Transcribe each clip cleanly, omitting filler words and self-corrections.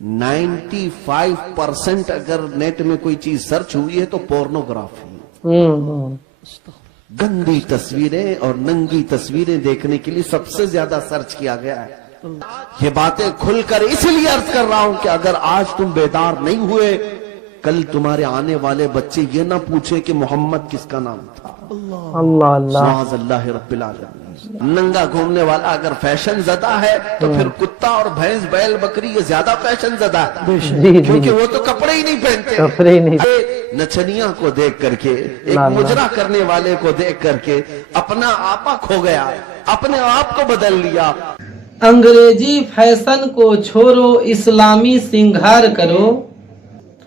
95% अगर नेट में कोई चीज सर्च हुई है तो पोर्नोग्राफी, गंदी तस्वीरें और नंगी तस्वीरें देखने के लिए सबसे ज्यादा सर्च किया गया है। ये बातें खुलकर इसलिए अर्ज कर रहा हूं कि अगर आज तुम बेदार नहीं हुए, कल तुम्हारे आने वाले बच्चे ये ना पूछे कि मोहम्मद किसका नाम था। अल्लाह अल्लाह रब्बिल आलमीन। नंगा घूमने वाला अगर फैशन ज़दा है तो फिर कुत्ता और भैंस बैल बकरी ये ज्यादा फैशन ज़दा है, क्योंकि वो तो कपड़े ही नहीं पहनते। कपड़े ही नहीं। नचनिया को देख करके, एक मुजरा करने वाले को देख करके अपना आपा खो गया, अपने आप को बदल लिया। अंग्रेजी फैशन को छोड़ो, इस्लामी सिंगार करो,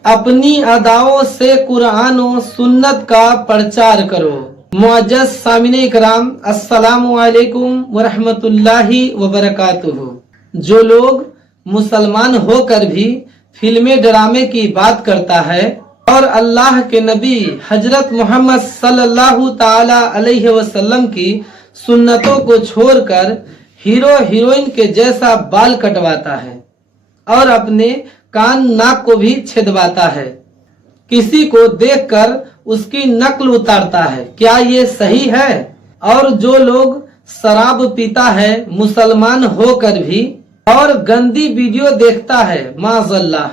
अपनी अदाओं से कुरान और सुन्नत का प्रचार करो। मुअज्जज़ सामिने इकराम, अस्सलामु अलैकुम वरहमतुल्लाहि वबरकातुहू। जो लोग मुसलमान होकर भी फिल्में ड्रामे की बात करता है और अल्लाह के नबी हजरत मोहम्मद सल्लल्लाहु ताला अलैहि वसल्लम की सुन्नतों को छोड़कर हीरो हीरोइन के जैसा बाल कटवाता है और अपने कान नाक को भी छेदवाता है, किसी को देखकर उसकी नकल उतारता है, क्या ये सही है? और जो लोग शराब पीता है मुसलमान होकर भी और गंदी वीडियो देखता है माज़अल्लाह,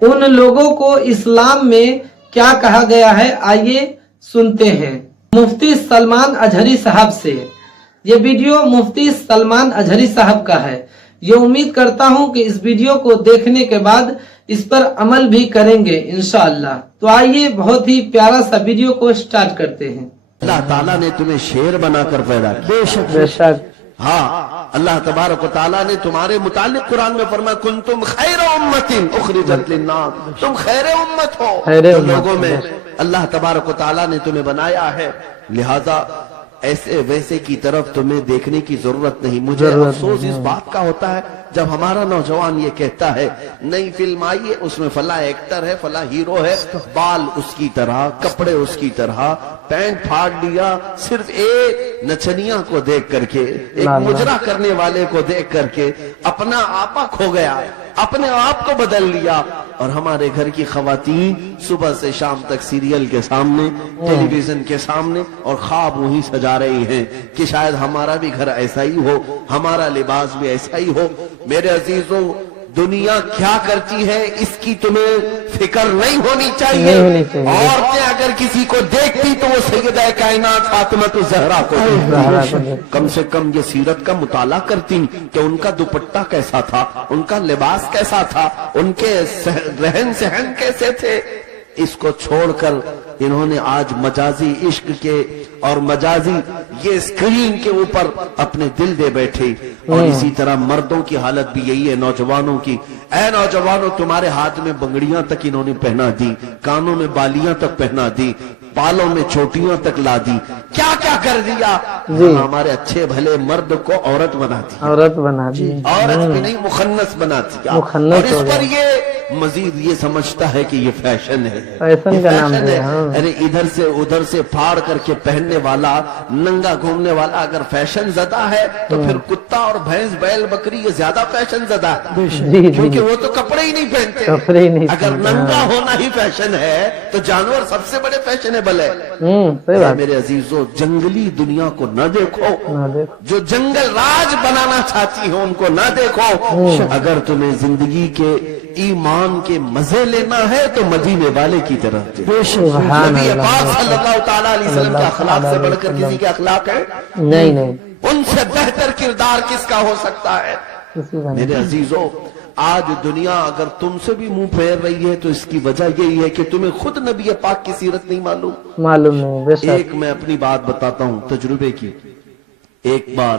उन लोगों को इस्लाम में क्या कहा गया है, आइए सुनते हैं मुफ्ती सलमान अजहरी साहब से। ये वीडियो मुफ्ती सलमान अजहरी साहब का है। ये उम्मीद करता हूं कि इस वीडियो को देखने के बाद इस पर अमल भी करेंगे इंशाअल्लाह। तो आइए बहुत ही प्यारा सा वीडियो को स्टार्ट करते हैं। अल्लाह ताला ने तुम्हें शेर बनाकर पैदा किया। बेशक बेशक। हाँ, अल्लाह तबारक व तआला ने तुम्हारे मुतालिक कुरान में फरमाया, कुंतुम खैर उम्मतिन उखरिजत लिन्नास, तुम खैर उम्मत हो। लोगों में अल्लाह तबारक व तआला ने तुम्हें बनाया है, लिहाजा ऐसे वैसे की तरफ तुम्हें देखने की जरूरत नहीं। मुझे अफसोस इस बात का होता है जब हमारा नौजवान ये कहता है नई फिल्म आई है, उसमें फला एक्टर है, फला हीरो है, बाल उसकी तरह, कपड़े उसकी तरह, पैंट फाड़ लिया, सिर्फ एक नचनिया को देख करके, एक मुजरा करने वाले को देख करके अपना आपा खो गया, अपने आप को बदल लिया। और हमारे घर की खवातीन सुबह से शाम तक सीरियल के सामने, टेलीविजन के सामने और ख्वाब वही सजा रही हैं कि शायद हमारा भी घर ऐसा ही हो, हमारा लिबास भी ऐसा ही हो। मेरे अजीजों, दुनिया क्या करती है इसकी तुम्हें फिक्र नहीं होनी चाहिए। औरतें अगर किसी को देखती तो वो सैयदा कायनात फातिमा ज़हरा को कम से कम ये सीरत का मुताला करती कि उनका दुपट्टा कैसा था, उनका लिबास कैसा था, उनके रहन सहन कैसे थे। इसको छोड़कर इन्होंने आज मजाजी इश्क के और मजाजी ये स्क्रीन के ऊपर अपने दिल दे बैठे। और इसी तरह मर्दों की हालत भी यही है, नौजवानों की। ऐ नौजवानों, तुम्हारे हाथ में बंगड़ियां तक इन्होंने पहना दी, कानों में बालियां तक पहना दी, बालों में चोटियां तक ला दी, क्या क्या कर दिया। हमारे अच्छे भले मर्द को औरत बना दी, औरत भी नहीं मुखन्नस बना दिया। और इस पर ये मजीद ये समझता है कि ये फैशन है, फैशन का नाम है। अरे इधर से उधर से फाड़ करके पहनने वाला, नंगा घूमने वाला अगर फैशन ज़दा है तो फिर कुत्ता और भैंस बैल बकरी ये ज्यादा फैशन ज़दा है, क्योंकि वो तो कपड़े ही नहीं पहनते। अगर नंगा होना ही फैशन है तो जानवर सबसे बड़े फैशनेबल है। मेरे अजीजों, जंगली दुनिया को न देखो, जो जंगल राज बनाना चाहती हो उनको न देखो। अगर तुम्हें जिंदगी के ईमान के मजे लेना है तो मदीने वाले की तरफ नबी पाक सल्लल्लाहु ताला अलैहि वसल्लम के अखलाक से बढ़कर किसी के अखलाक है? नहीं। उनसे बेहतर किरदार किसका हो सकता है? मेरे अजीजों, आज दुनिया अगर तुमसे भी मुंह फेर रही है तो इसकी वजह यही है कि तुम्हें खुद नबी पाक की सीरत नहीं मालूम नहीं। एक मैं अपनी बात बताता हूँ तजुर्बे की। एक बार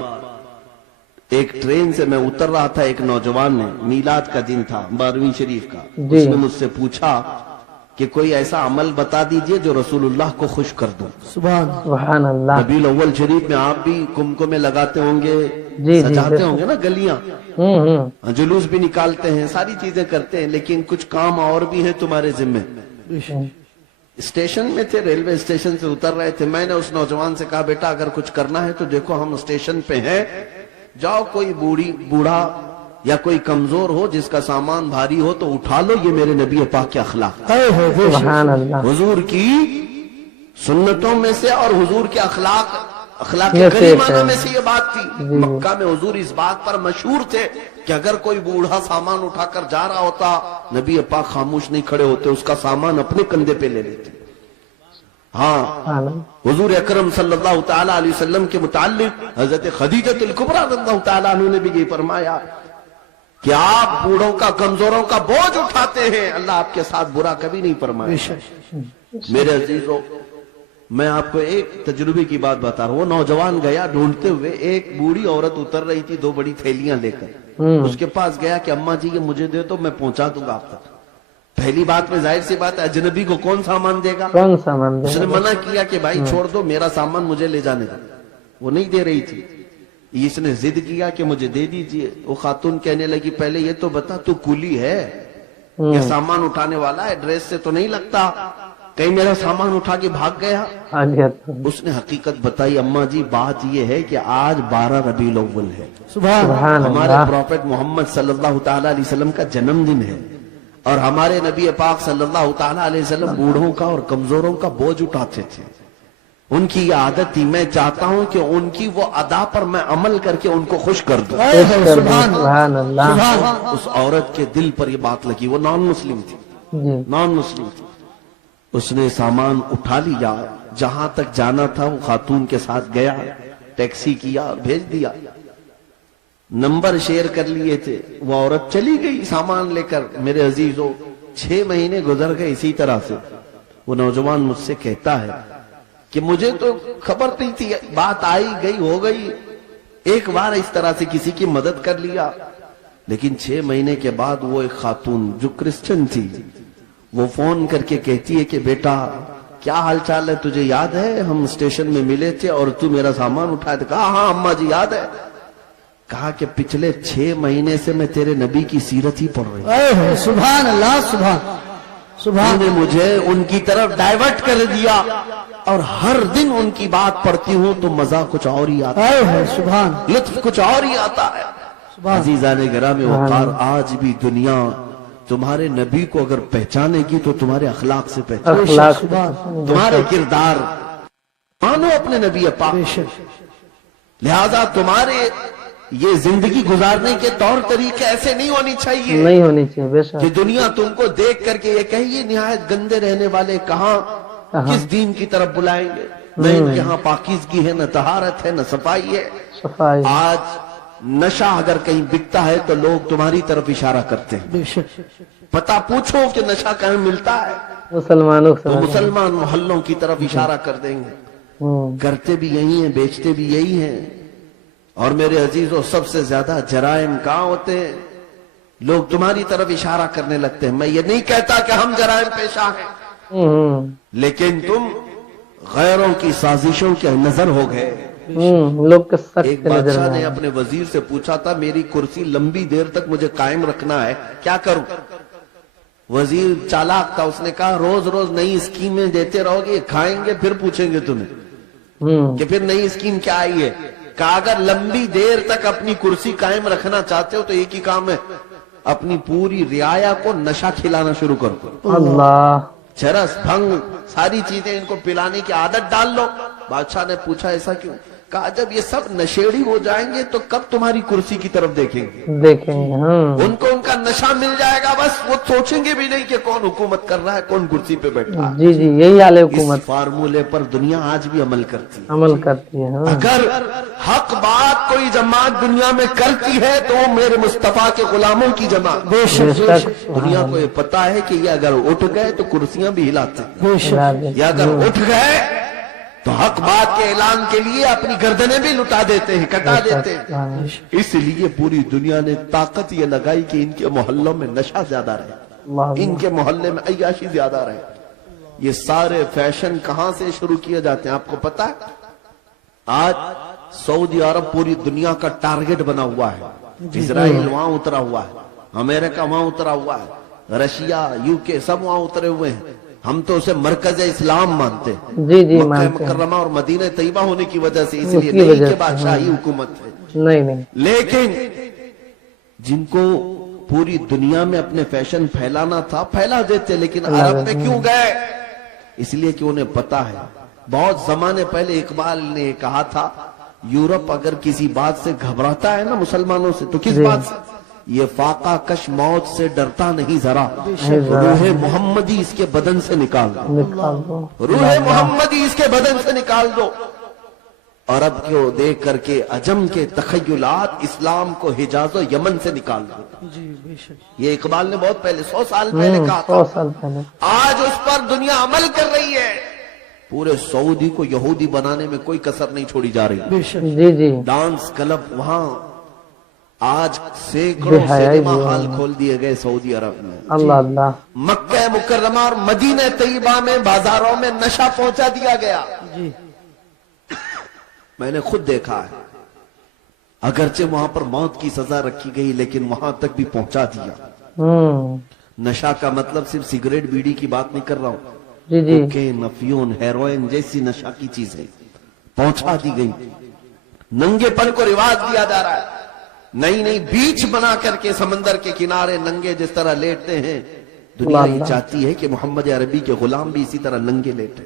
एक ट्रेन से मैं उतर रहा था, एक नौजवान ने, मीलाद का दिन था, 12वीं शरीफ का, उसने मुझसे पूछा कि कोई ऐसा अमल बता दीजिए जो रसूलुल्लाह को खुश कर दो। सुभान अल्लाह। रबीउल अव्वल शरीफ में आप भी कुमकुमे लगाते होंगे, सजाते होंगे ना गलियां, जुलूस भी निकालते हैं, सारी चीजें करते हैं, लेकिन कुछ काम और भी हैं तुम्हारे जिम्मे। स्टेशन में थे, रेलवे स्टेशन से उतर रहे थे। मैंने उस नौजवान से कहा, बेटा अगर कुछ करना है तो देखो हम स्टेशन पे हैं, जाओ कोई बूढ़ा या कोई कमजोर हो जिसका सामान भारी हो तो उठा लो, ये मेरे नबी पाक के अखलाक, सुभान अल्लाह, हुजूर की सुन्नतों में से और हुजूर के अखलाक ये करीमाना है। में से ये बात थी। मक्का में हुजूर इस बात पर मशहूर थे कि अगर कोई बूढ़ा सामान उठाकर जा रहा होता, नबी पाक खामोश नहीं खड़े होते, उसका सामान अपने कंधे पे ले लेते। हाँ, हुजूर अकरम सल्लल्लाहु ताला अलैहि वसल्लम के मुताल्लिक हजरत खदीजतुल कुबरा रज़ियल्लाहु ताला अन्हा ने भी ये फरमाया कि आप बूढ़ों का, कमजोरों का बोझ उठाते हैं, अल्लाह आपके साथ बुरा कभी नहीं फरमाया। मेरे अजीजों, मैं आपको एक तजुर्बे की बात बता रहा हूँ। वो नौजवान गया ढूंढते हुए, एक बूढ़ी औरत उतर रही थी 2 बड़ी थैलियां लेकर, उसके पास गया कि अम्मा जी ये मुझे दे तो मैं पहुंचा दूंगा आप तक। पहली बात में जाहिर सी बात है, अजनबी को कौन सामान देगा? कौन सामान देगा? उसने मना किया कि भाई छोड़ दो, मेरा सामान मुझे ले जाने दो। वो नहीं दे रही थी। इसने जिद किया कि मुझे दे दीजिए। वो खातून कहने लगी पहले ये तो बता तू कुली है या सामान उठाने वाला है? ड्रेस से तो नहीं लगता, कहीं मेरा सामान उठा के भाग गया? उसने हकीकत बताई, अम्मा जी बात ये है कि आज 12 रबीउल अव्वल है, सुभान हमारे अल्लाह, प्रॉफेट मोहम्मद सल्लल्लाहु ताला अलैहि वसल्लम का जन्मदिन है, और हमारे नबी पाक सल्लल्लाहु ताला अलैहि वसल्लम बूढ़ों का और कमजोरों का बोझ उठाते थे। उनकी ये आदत थी। मैं चाहता हूं कि उनकी वो अदा पर मैं अमल करके उनको खुश कर दूं। सुभान अल्लाह, उस औरत के दिल पर ये बात लगी। वो नॉन मुस्लिम थी, नॉन मुस्लिम थी। उसने सामान उठा लिया, जहां तक जाना था वो खातून के साथ गया, टैक्सी किया और भेज दिया। नंबर शेयर कर लिए थे, वो औरत चली गई सामान लेकर। मेरे अजीजों, 6 महीने गुजर गए इसी तरह से। वो नौजवान मुझसे कहता है कि मुझे तो खबर नहीं थी, बात आई गई हो गई, एक बार इस तरह से किसी की मदद कर लिया। लेकिन 6 महीने के बाद वो एक खातून जो क्रिश्चियन थी, वो फोन करके कहती है कि बेटा क्या हाल चाल है, तुझे याद है हम स्टेशन में मिले थे और तू मेरा सामान उठाया था? कहा हाँ अम्मा जी याद है। कहा कि पिछले 6 महीने से मैं तेरे नबी की सीरत ही पढ़ रही हूं। सुभान अल्लाह, सुभान, ने मुझे उनकी तरफ डाइवर्ट कर दिया और हर दिन उनकी बात पढ़ती हूँ तो मजा कुछ और ही आता है, सुभान, लुत्फ कुछ और ही आता है। अजीजाने गिरामी वक़ार, आज भी दुनिया तुम्हारे नबी को अगर पहचानेगी तो तुम्हारे अखलाक से पहचानेगी, तुम्हारे किरदार मानो अपने नबी पाक। लिहाजा तुम्हारे ये जिंदगी गुजारने के तौर तरीके ऐसे नहीं होनी चाहिए, नहीं होनी चाहिए बेशक, कि दुनिया तुमको देख करके ये कहिए निहायत गंदे रहने वाले कहाँ किस दीन की तरफ बुलाएंगे। न इनके यहाँ पाकीज़गी है, न तहारत है, न सफाई है। सफाई। आज नशा अगर कहीं बिकता है तो लोग तुम्हारी तरफ इशारा करते हैं। पता पूछो कि नशा कहीं मिलता है, मुसलमानों तो मुसलमान मोहल्लों की तरफ इशारा कर देंगे। करते भी यही हैं, बेचते भी यही हैं। और मेरे अजीजों, सबसे ज्यादा जराइम कहाँ होते हैं? लोग तुम्हारी तरफ इशारा करने लगते हैं। मैं ये नहीं कहता कि हम जराइम पेशा हैं, लेकिन तुम गैरों की साजिशों के नजर हो गए। लोग के सख्त एक बादशाह ने अपने वजीर से पूछा था, मेरी कुर्सी लंबी देर तक मुझे कायम रखना है, क्या करूं? वजीर चालाक था, उसने कहा रोज रोज नई स्कीमें देते रहोगे, खाएंगे फिर पूछेंगे तुम्हें कि फिर नई स्कीम क्या आई है। कहा अगर लंबी देर तक अपनी कुर्सी कायम रखना चाहते हो तो एक ही काम है, अपनी पूरी रियाया को नशा खिलाना शुरू कर दो। अल्लाह, चरस, भंग, सारी चीजें इनको पिलाने की आदत डाल लो। बादशाह ने पूछा ऐसा क्यों? कहा जब ये सब नशेड़ी हो जाएंगे तो कब तुम्हारी कुर्सी की तरफ देखेंगे। उनको उनका नशा मिल जाएगा, बस वो सोचेंगे भी नहीं कि कौन हुकूमत कर रहा है, कौन कुर्सी पे बैठा है। जी जी, यही हाल है हुकूमत। इस फार्मूले पर दुनिया आज भी अमल करती है। अगर हक बात कोई जमात दुनिया में करती है तो वो मेरे मुस्तफा के गुलामों की जमात। दुनिया को ये पता है कि ये अगर उठ गए तो कुर्सियां भी हिलाते हैं, या अगर उठ गए तो हक बात के ऐलान के लिए अपनी गर्दनें भी लुटा देते हैं, कटा देते हैं। इसलिए पूरी दुनिया ने ताकत ये लगाई कि इनके मोहल्लों में नशा ज्यादा रहे, इनके मोहल्ले में अय्याशी ज्यादा रहे। ये सारे फैशन कहां से शुरू किए जाते हैं आपको पता है? आज सऊदी अरब पूरी दुनिया का टारगेट बना हुआ है। इजराइल वहां उतरा हुआ है, अमेरिका वहां उतरा हुआ है, रशिया, यूके सब वहां उतरे हुए हैं। हम तो उसे मरकज इस्लाम मानते हैं, जी जी, मक्का मुकर्रमा और मदीना तैयबा होने की वजह से, इसलिए नहीं कि बादशाही हुकूमत है, नहीं। लेकिन जिनको पूरी दुनिया में अपने फैशन फैलाना था फैला देते, लेकिन अरब में क्यों गए? इसलिए कि उन्हें पता है। बहुत जमाने पहले इकबाल ने कहा था, यूरोप अगर किसी बात से घबराता है ना मुसलमानों से, तो किस बात से? ये फाका कश मौत से डरता नहीं जरा, रूह मोहम्मदी इसके बदन से निकाल दो, रूह मोहम्मदी इसके बदन से निकाल दो। अरब को देख करके अजम के तखय्युलात इस्लाम को हिजाज और यमन से निकाल दो। ये इकबाल ने बहुत पहले 100 साल पहले कहा था। 100 साल पहले। आज उस पर दुनिया अमल कर रही है। पूरे सऊदी को यहूदी बनाने में कोई कसर नहीं छोड़ी जा रही। जी जी। डांस क्लब वहां आज सैकड़ों सिनेमा हॉल खोल दिए गए सऊदी अरब में। अल्लाह अल्लाह। मक्का मुकर्रमा और मदीना तैयबा में बाजारों में नशा पहुंचा दिया गया। मैंने खुद देखा है। अगरचे वहां पर मौत की सजा रखी गई, लेकिन वहां तक भी पहुंचा दिया। नशा का मतलब सिर्फ सिगरेट बीड़ी की बात नहीं कर रहा हूं, जी जी। कोकेन, अफीम, हेरोइन जैसी नशा की चीजें पहुंचा दी गई। नंगेपन को रिवाज दिया जा रहा है। नई नई बीच बना करके समंदर के किनारे नंगे जिस तरह लेटते हैं, दुनिया ये चाहती है कि मोहम्मद अरबी के गुलाम भी इसी तरह नंगे लेटे।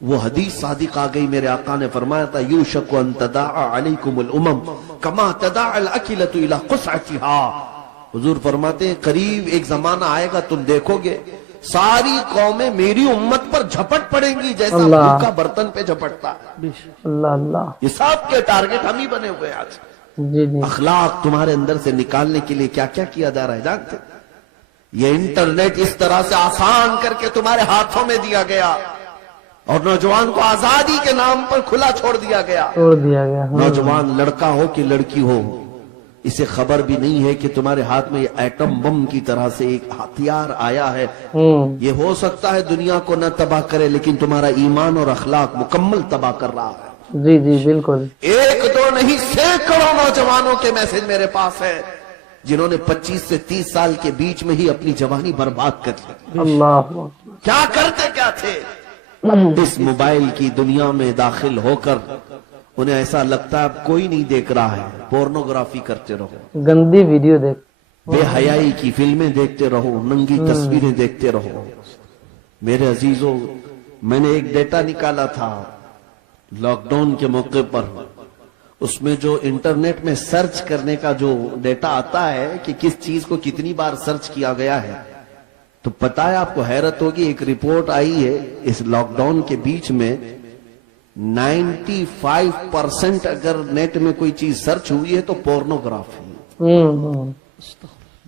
वो हदीस सादिक आ गई, मेरे आका ने फरमाया था, यूशकु अन तदाअ अलैकुमुल उमम कमा तदाअल अकिलतु इला क़ुसअतिहा। हुजूर फरमाते हैं, करीब एक जमाना आएगा, तुम देखोगे सारी कौमें मेरी उम्मत पर झपट पड़ेंगी जैसा भूखा बर्तन पे झपटता है। अल्लाह अल्लाह। ये सबके टारगेट हम ही बने हुए आज। जी जी। अखलाक तुम्हारे अंदर से निकालने के लिए क्या क्या किया जा रहा है जानते? ये इंटरनेट इस तरह से आसान करके तुम्हारे हाथों में दिया गया और नौजवान को आजादी के नाम पर खुला छोड़ दिया गया। नौजवान लड़का हो कि लड़की हो, इसे खबर भी नहीं है कि तुम्हारे हाथ में ये एटम बम की तरह से एक हथियार आया है। ये हो सकता है दुनिया को न तबाह करे, लेकिन तुम्हारा ईमान और अखलाक मुकम्मल तबाह कर रहा है। जी जी बिल्कुल। एक दो नहीं, सैकड़ों नौजवानों के मैसेज मेरे पास है जिन्होंने 25 से 30 साल के बीच में ही अपनी जवानी बर्बाद कर ली। अल्लाह। क्या करते क्या थे? इस मोबाइल की दुनिया में दाखिल होकर उन्हें ऐसा लगता है अब कोई नहीं देख रहा है, पोर्नोग्राफी करते रहो, गंदी वीडियो देख, बेहयाई की फिल्में देखते रहो, नंगी तस्वीरें देखते रहो। मेरे अजीजों, मैंने एक डेटा निकाला था लॉकडाउन के मौके पर, उसमें जो इंटरनेट में सर्च करने का जो डेटा आता है कि किस चीज को कितनी बार सर्च किया गया है, तो पता है आपको, हैरत होगी, एक रिपोर्ट आई है इस लॉकडाउन के बीच में 95% अगर नेट में कोई चीज सर्च हुई है तो पोर्नोग्राफी,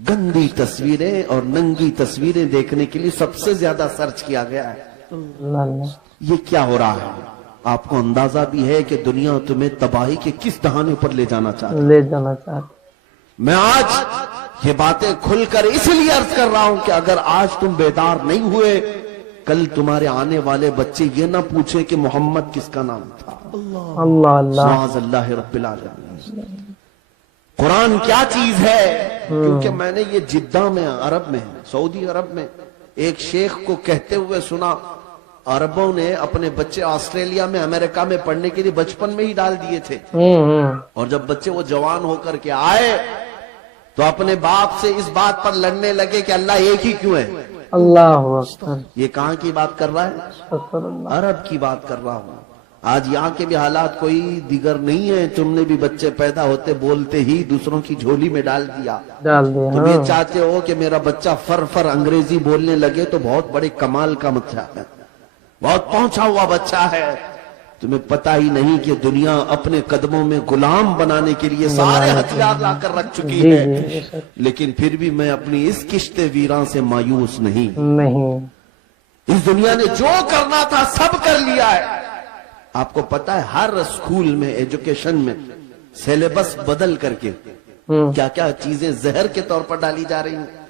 गंदी तस्वीरें और नंगी तस्वीरें देखने के लिए सबसे ज्यादा सर्च किया गया है। ये क्या हो रहा है? आपको अंदाजा भी है कि दुनिया तुम्हें तबाही के किस दहाने पर ले जाना चाहती है। मैं आज ये बातें खुलकर इसलिए अर्ज कर रहा हूं कि अगर आज तुम बेदार नहीं हुए, कल तुम्हारे आने वाले बच्चे ये ना पूछे कि मोहम्मद किसका नाम था। अल्लाह अल्लाह रब्बिल आलमीन। कुरान क्या चीज है? क्योंकि मैंने ये जिद्दा में, अरब में, सऊदी अरब में एक शेख को कहते हुए सुना, अरबों ने अपने बच्चे ऑस्ट्रेलिया में, अमेरिका में पढ़ने के लिए बचपन में ही डाल दिए थे, और जब बच्चे वो जवान होकर के आए तो अपने बाप से इस बात पर लड़ने लगे कि अल्लाह एक ही क्यों है। अल्लाह। ये कहाँ की बात कर रहा है? अरब की बात कर रहा हूँ। आज यहाँ के भी हालात कोई दिगर नहीं है। तुमने भी बच्चे पैदा होते बोलते ही दूसरों की झोली में डाल दिया। तुम ये चाहते हो कि मेरा बच्चा फर फर अंग्रेजी बोलने लगे तो बहुत बड़े कमाल का बच्चा है, बहुत पहुंचा हुआ बच्चा है। तुम्हें पता ही नहीं कि दुनिया अपने कदमों में गुलाम बनाने के लिए सारे हथियार लाकर रख चुकी है, लेकिन फिर भी मैं अपनी इस किश्ते वीरान से मायूस नहीं। इस दुनिया ने जो करना था सब कर लिया है। आपको पता है हर स्कूल में, एजुकेशन में सिलेबस बदल करके क्या क्या चीजें जहर के तौर पर डाली जा रही हैं।